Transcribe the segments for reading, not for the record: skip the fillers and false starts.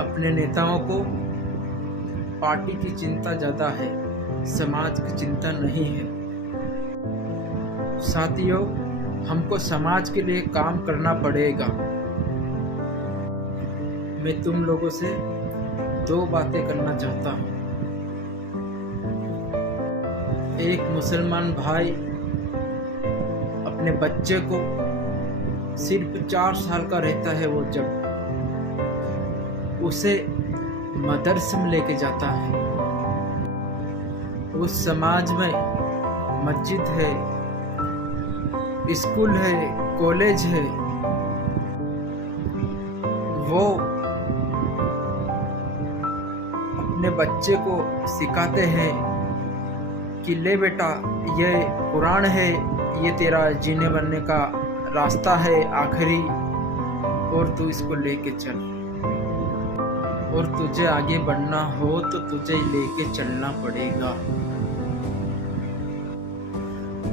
अपने नेताओं को पार्टी की चिंता ज़्यादा है, समाज की चिंता नहीं है। साथियों, हमको समाज के लिए काम करना पड़ेगा। मैं तुम लोगों से 2 बातें करना चाहता हूँ। एक मुसलमान भाई अपने बच्चे को सिर्फ 4 साल का रहता है, वो जब उसे मदरसे में लेके जाता है, उस समाज में मस्जिद है, स्कूल है, कॉलेज है, वो अपने बच्चे को सिखाते हैं कि ले बेटा, ये कुरान है, ये तेरा जीने बनने का रास्ता है आखिरी, और तू इसको लेके चल, और तुझे आगे बढ़ना हो तो तुझे लेके चलना पड़ेगा।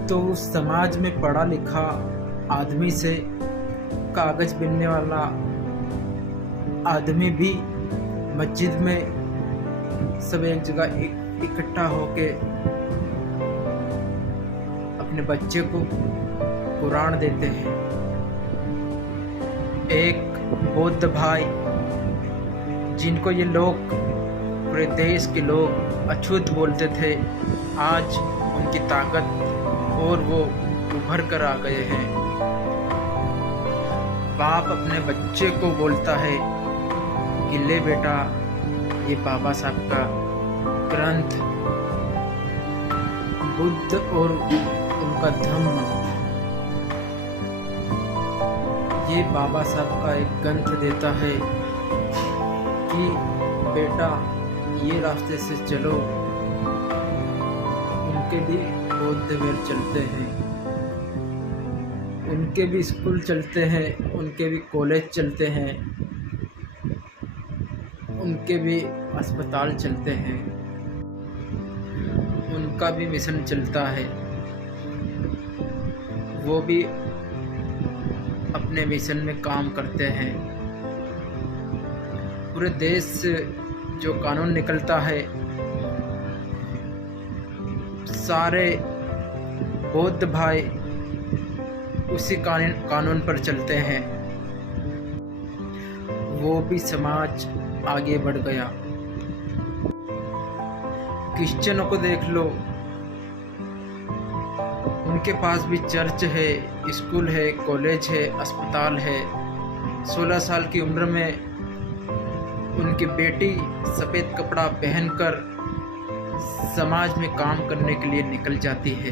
तो उस समाज में पढ़ा लिखा आदमी से कागज बिनने वाला आदमी भी मस्जिद में सब एक जगह इकट्ठा होके अपने बच्चे को कुरान देते हैं। एक बौद्ध भाई, जिनको ये लोग, पूरे देश के लोग अछूत बोलते थे, आज उनकी ताकत और वो उभर कर आ गए हैं। बाप अपने बच्चे को बोलता है कि ले बेटा, ये बाबा साहब का ग्रंथ, बुद्ध और उनका धम्म, ये बाबा साहब का एक ग्रंथ देता है कि बेटा ये रास्ते से चलो। उनके भी बौद्ध विहार चलते हैं, उनके भी स्कूल चलते हैं, उनके भी कॉलेज चलते हैं, उनके भी अस्पताल चलते हैं, उनका भी मिशन चलता है। वो भी अपने मिशन में काम करते हैं। पूरे देश से जो कानून निकलता है, सारे बौद्ध भाई उसी कानून पर चलते हैं। वो भी समाज आगे बढ़ गया। क्रिश्चियनों को देख लो, उनके पास भी चर्च है, स्कूल है, कॉलेज है, अस्पताल है। 16 साल की उम्र में उनकी बेटी सफ़ेद कपड़ा पहनकर समाज में काम करने के लिए निकल जाती है।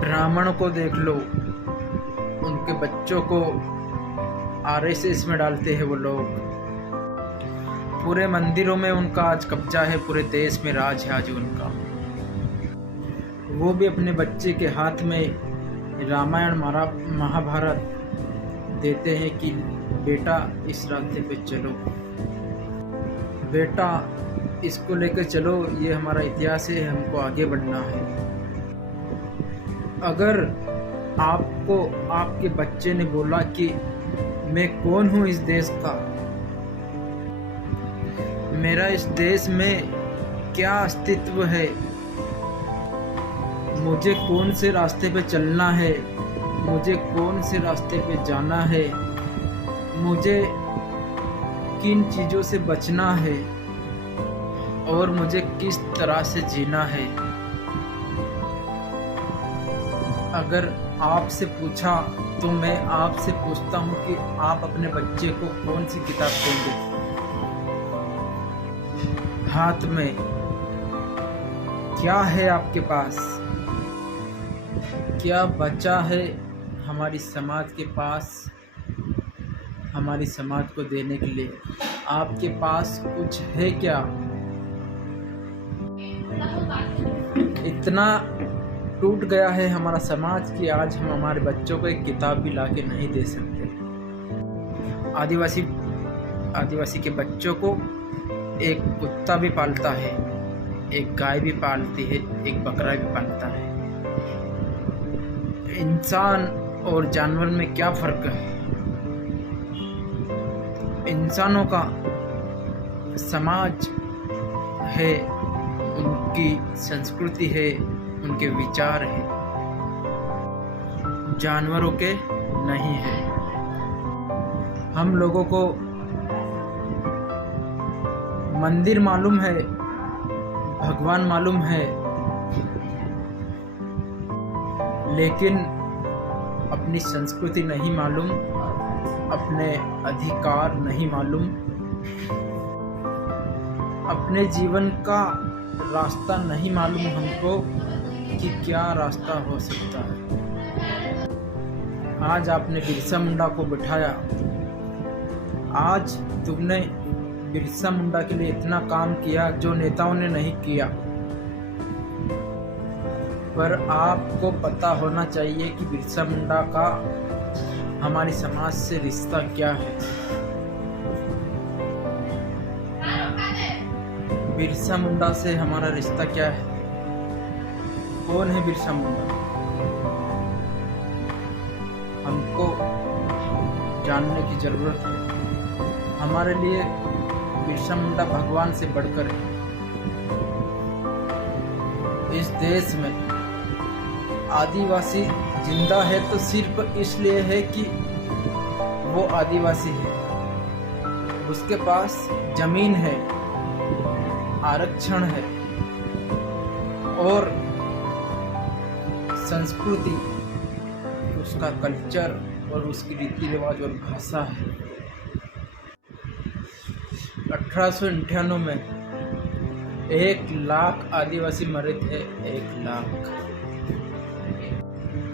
ब्राह्मणों को देख लो, उनके बच्चों को आरएसएस में डालते हैं वो लोग। पूरे मंदिरों में उनका आज कब्जा है, पूरे देश में राज है आज उनका। वो भी अपने बच्चे के हाथ में रामायण महाभारत देते हैं कि बेटा इस रास्ते पे चलो, बेटा इसको लेकर चलो, ये हमारा इतिहास है, हमको आगे बढ़ना है। अगर आपको आपके बच्चे ने बोला कि मैं कौन हूँ इस देश का, मेरा इस देश में क्या अस्तित्व है, मुझे कौन से रास्ते पे चलना है, मुझे कौन से रास्ते पे जाना है, मुझे किन चीज़ों से बचना है और मुझे किस तरह से जीना है, अगर आपसे पूछा तो मैं आपसे पूछता हूँ कि आप अपने बच्चे को कौन सी किताब देंगे? हाथ में क्या है आपके पास? क्या बचा है हमारी समाज के पास, हमारी समाज को देने के लिए? आपके पास कुछ है क्या? इतना टूट गया है हमारा समाज कि आज हम हमारे बच्चों को एक किताब भी ला के नहीं दे सकते। आदिवासी के बच्चों को एक कुत्ता भी पालता है, एक गाय भी पालती है, एक बकरा भी पालता है। इंसान और जानवर में क्या फ़र्क है? इंसानों का समाज है, उनकी संस्कृति है, उनके विचार है, जानवरों के नहीं है। हम लोगों को मंदिर मालूम है, भगवान मालूम है, लेकिन अपनी संस्कृति नहीं मालूम, अपने अधिकार नहीं मालूम, अपने जीवन का रास्ता नहीं मालूम हमको कि क्या रास्ता हो सकता है। आज आपने बिरसा मुंडा को बिठाया, आज तुमने बिरसा मुंडा के लिए इतना काम किया जो नेताओं ने नहीं किया, पर आपको पता होना चाहिए कि बिरसा मुंडा का हमारे समाज से रिश्ता क्या है। बिरसा मुंडा से हमारा रिश्ता क्या है? कौन है बिरसा मुंडा? हमको जानने की जरूरत है। हमारे लिए बिरसा मुंडा भगवान से बढ़कर है। इस देश में आदिवासी जिंदा है तो सिर्फ इसलिए है कि वो आदिवासी है, उसके पास जमीन है, आरक्षण है और संस्कृति, उसका कल्चर और उसकी रीति रिवाज और भाषा है। 1898 में 1 लाख आदिवासी मरे थे, 1 लाख।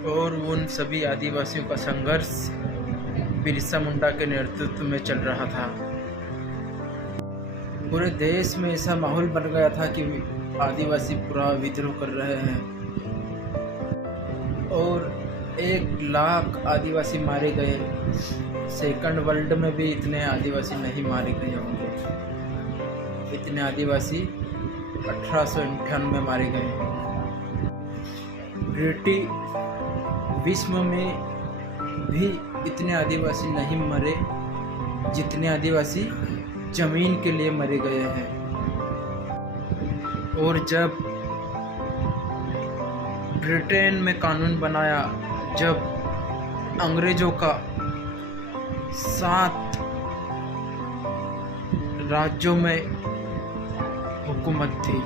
और उन सभी आदिवासियों का संघर्ष बिरसा मुंडा के नेतृत्व में चल रहा था। पूरे देश में ऐसा माहौल बन गया था कि आदिवासी पूरा विद्रोह कर रहे हैं और 1 लाख आदिवासी मारे गए। सेकंड वर्ल्ड में भी इतने आदिवासी नहीं मारे गए होंगे, इतने आदिवासी 1898 में मारे गए। ब्रिटिश विश्व में भी इतने आदिवासी नहीं मरे जितने आदिवासी जमीन के लिए मरे गए हैं। और जब ब्रिटेन में कानून बनाया, जब अंग्रेजों का 7 राज्यों में हुकूमत थी,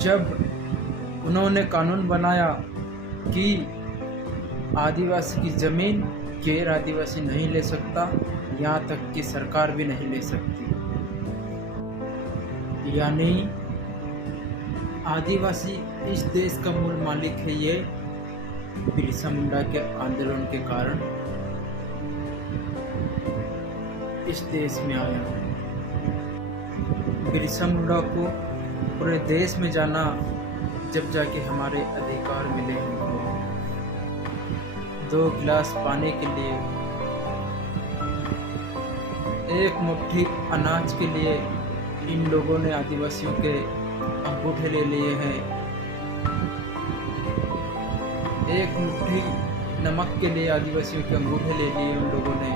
जब उन्होंने कानून बनाया कि आदिवासी की ज़मीन गैर आदिवासी नहीं ले सकता, यहाँ तक कि सरकार भी नहीं ले सकती, यानी आदिवासी इस देश का मूल मालिक है। ये बिरसा मुंडा के आंदोलन के कारण इस देश में आया। बिरसा मुंडा को पूरे देश में जाना, जब जाके हमारे अधिकार मिले हमको। 2 गिलास पानी के लिए, 1 मुट्ठी अनाज के लिए इन लोगों ने आदिवासियों के अंगूठे ले लिए हैं। 1 मुट्ठी नमक के लिए आदिवासियों के अंगूठे ले लिए उन लोगों ने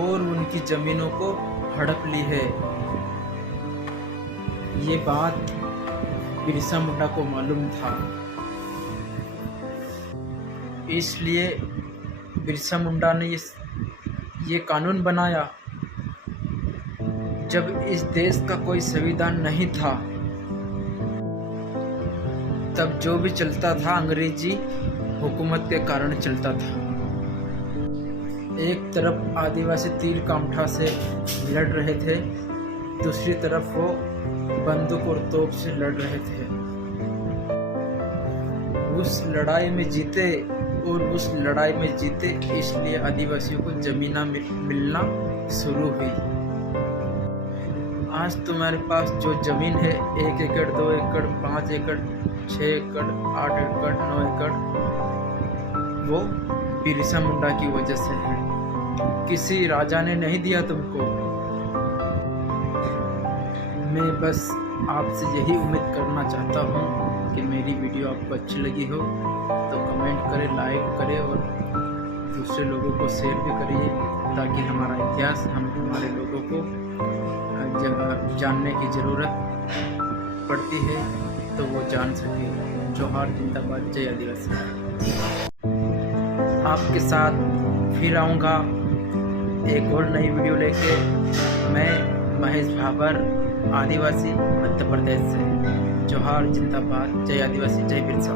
और उनकी जमीनों को हड़प ली है। ये बात बिरसा मुंडा को मालूम था, इसलिए बिरसा मुंडा ने ये कानून बनाया। जब इस देश का कोई संविधान नहीं था, तब जो भी चलता था अंग्रेजी हुकूमत के कारण चलता था। एक तरफ आदिवासी तीर कामठा से लड़ रहे थे, दूसरी तरफ वो बंदूक और तोप से लड़ रहे थे। उस लड़ाई में जीते और उस लड़ाई में जीते इसलिए आदिवासियों को जमीना मिलना शुरू हुई। आज तुम्हारे पास जो जमीन है 1 एकड़, 2 एकड़, 5 एकड़, 6 एकड़, 8 एकड़, 9 एकड़, वो बिरसा मुंडा की वजह से है। किसी राजा ने नहीं दिया तुमको। मैं बस आपसे यही उम्मीद करना चाहता हूँ कि मेरी वीडियो आपको अच्छी लगी हो तो कमेंट करें, लाइक करें और दूसरे लोगों को शेयर भी करिए, ताकि हमारा इतिहास हमारे लोगों को जानने की ज़रूरत पड़ती है तो वो जान सके। जोहार जिंदाबाद, जय आदिवासी। आपके साथ फिर आऊँगा एक और नई वीडियो लेके। मैं महेश भाबर, आदिवासी, मध्य प्रदेश से। जोहार जिंदाबाद, जय आदिवासी, जय बिरसा।